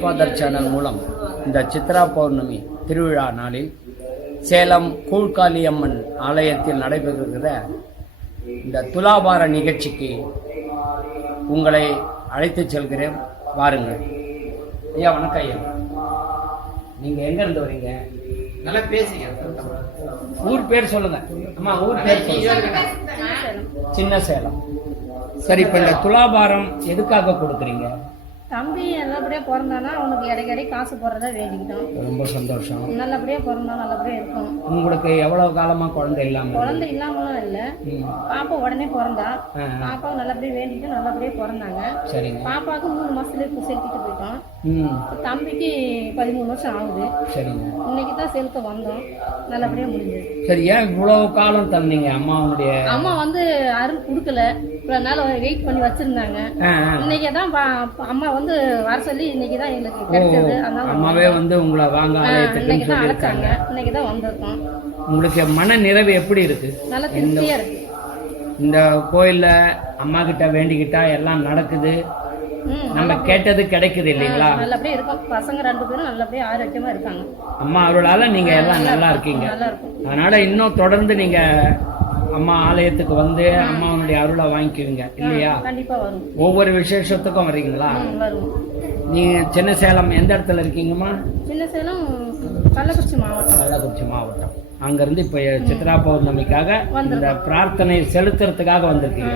Father channel மூலம் இந்த சித்ரா பௌர்ணமி திருவிழா நாளில் சேலம் கூழ்காளியம்மன் ஆலயத்தில் நடைபெறுகிற இந்த துலாபார நிகழ்ச்சிக்கு உங்களை அழைத்து செல்கிறேன். வாருங்கள். ஐயா வணக்கம். ஐயா நீங்கள் எங்கேருந்து வரீங்க? நல்லா பேசுங்க. ஊர் பேர் சொல்லுங்க. அம்மா ஊர் பேர் சொல்லுங்க. சின்ன சேலம். சரி, இப்போ இந்த துலாபாரம் எதுக்காக கொடுக்குறீங்க? தம்பி நல்லபடியாக பிறந்தானா அவனுக்கு இடைக்கடி காசு போடுறதா வேண்டிக்கிட்டோம். ரொம்ப சந்தோஷம். நல்லபடியாக பிறந்தா நல்லபடியாக இருக்கும். உங்களுக்கு எவ்வளவு காலமா குழந்தை குழந்தை இல்லாமலாம் இல்லை. பாப்பா உடனே பிறந்தா. பாப்பாவுக்கு நல்லபடியாக வேண்டிட்டு நல்லபடியாக பிறந்தாங்க. சரிங்க. பாப்பாவுக்கு 3 மாசத்துல செலுத்திட்டு போயிட்டோம். தம்பிக்கு 13 வருஷம் ஆகுது. சரிங்க. இன்னைக்கு தான் செலுத்த வந்தோம். நல்லபடியாக முடிஞ்சது. சரி, ஏன் இவ்வளவு காலம் தந்தீங்க? அம்மா வந்து அருள் கொடுக்கல, இவ்வளவு நாள் வெயிட் பண்ணி வச்சிருந்தாங்க. இன்னைக்கு தான் அம்மா வந்து வர சொல்லி இன்னைக்கு தான் எங்களுக்கு கிடைச்சது. அதனால அம்மாவே வந்து உங்களை வாங்க இன்னைக்கு தான் அழைச்சாங்க. இன்னைக்கு தான் வந்திருக்கோம். உங்களுக்கு மன நிறைவு எப்படி இருக்கு? நல்ல திருப்தியா இருக்கு. இந்த கோயில்ல அம்மா கிட்ட வேண்டிக்கிட்டா எல்லாம் நடக்குது, நம்ம கேட்டது கிடைக்குது இல்லைங்களா? நல்லபடியா இருக்கும். பசங்க 2 பேரும் நல்லபடியா ஆரோக்கியமா இருக்காங்க. அம்மா அருளால நீங்க எல்லாம் நல்லா இருக்கீங்க. அதனால இன்னும் தொடர்ந்து நீங்க அம்மா ஆலயத்துக்கு வந்து அம்மாவுடைய அருளை வாங்கிக்குவீங்க இல்லையா? கண்டிப்பா வரும். ஒவ்வொரு விசேஷத்துக்கும் வர்றீங்களா? நீங்க சின்ன சேலம் எந்த இடத்துல இருக்கீங்கம்மா? சின்ன சேலம் கள்ளக்குறிச்சி மாவட்டம். கள்ளக்குறிச்சி மாவட்டம். அங்கிருந்து இப்ப சித்ரா பௌர்ணமிக்காக இந்த பிரார்த்தனை செலுத்துறதுக்காக வந்திருக்கீங்க.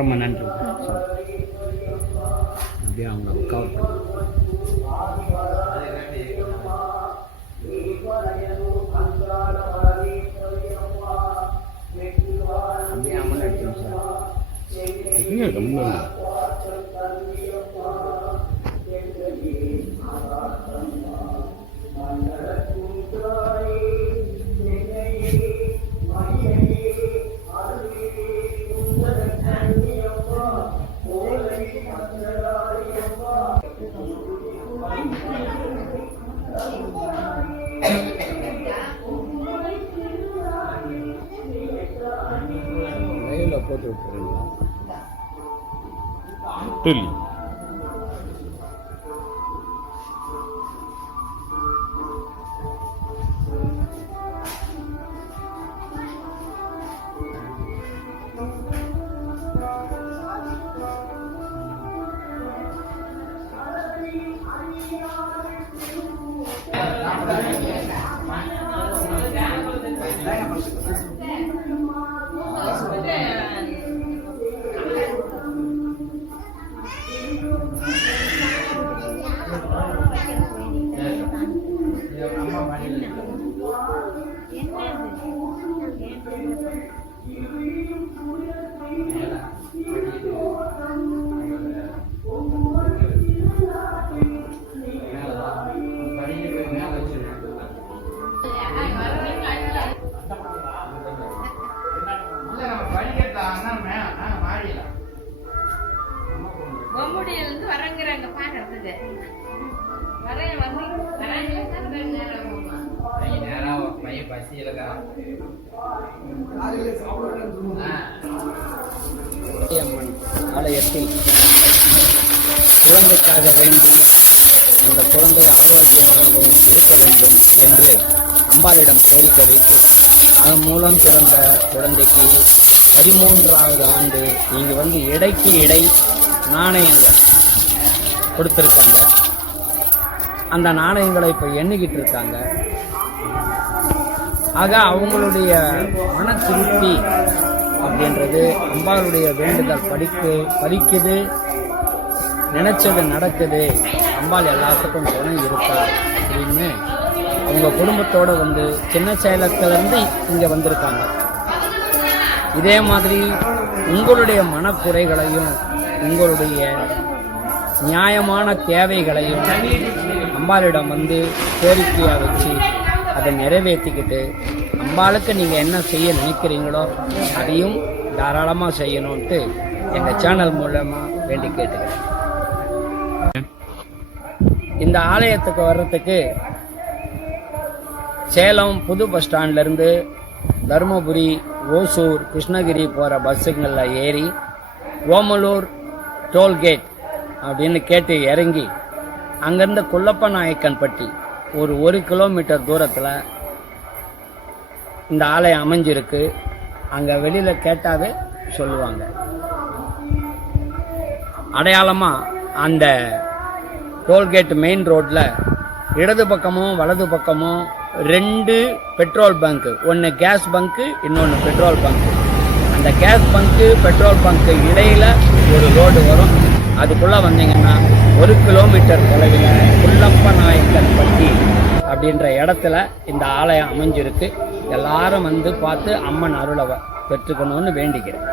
ரொம்ப நன்றி. அப்படியே அவங்க கவர் பண்ண ரொம்ப போட்டு விட்டுறீங்களா? பொம்முடியிலிருந்து வரங்கிறாங்க பாக்கிறதுக்கு. ஆலயத்தில் குழந்தைக்காக வேண்டி அந்த குழந்தை ஆரோக்கியமாகவும் இருக்க வேண்டும் என்று அம்பாளிடம் கோரிக்கை வைத்து அதன் மூலம் பிறந்த குழந்தைக்கு 13வது ஆண்டு இங்கு வந்து இடைக்கு இடை நாணயங்கள் கொடுத்துருக்காங்க. அந்த நாணயங்களை இப்போ எண்ணிக்கிட்டு இருக்காங்க. ஆக அவங்களுடைய மன திருப்தி அப்படின்றது அம்பாளுடைய வேண்டுதல் பலிக்குது, நினைச்சது நடக்குது, அம்பாள் எல்லாத்துக்கும் துணை இருக்கா அப்படின்னு அவங்க குடும்பத்தோடு வந்து சின்ன சேலத்திலேருந்து இங்கே வந்திருக்காங்க. இதே மாதிரி உங்களுடைய மனக்குறைகளையும் உங்களுடைய நியாயமான தேவைகளையும் அம்பாளிடம் வந்து கோரிக்கையாக வச்சு அதை நிறைவேற்றிக்கிட்டு அம்பாளுக்கு நீங்கள் என்ன செய்ய நினைக்கிறீங்களோ அதையும் தாராளமாக செய்யணும்ட்டு எங்கள் சேனல் மூலமாக வேண்டி கேட்டுக்கிறேன். இந்த ஆலயத்துக்கு வர்றதுக்கு சேலம் புது பஸ் ஸ்டாண்ட்லேருந்து தருமபுரி, ஓசூர், கிருஷ்ணகிரி போகிற பஸ்ஸுங்களில் ஏறி ஓமலூர் டோல்கேட் அப்படின்னு கேட்டு இறங்கி அங்கேருந்து குள்ளப்ப நாயக்கன்பட்டி ஒரு கிலோமீட்டர் தூரத்தில் இந்த ஆலயம் அமைஞ்சிருக்கு. அங்கே வெளியில் கேட்டாவே சொல்லுவாங்க. அடையாளமாக அந்த டோல்கேட் மெயின் ரோட்டில் இடது பக்கமும் வலது பக்கமும் 2 பெட்ரோல் பங்கு, ஒன்று கேஸ் பங்கு, இன்னொன்று பெட்ரோல் பங்கு. அந்த கேஸ் பங்கு பெட்ரோல் பங்கு இடையில் ஒரு ரோடு வரும். அதுக்குள்ளே வந்தீங்கன்னா 1 கிலோமீட்டர் தொலைவில் குள்ளப்ப நாயக்கன்பட்டி அப்படின்ற இடத்துல இந்த ஆலயம் அமைஞ்சிருக்கு. எல்லாரும் வந்து பார்த்து அம்மன் அருளை பெற்றுக்கணும்னு வேண்டிக்கிறேன்.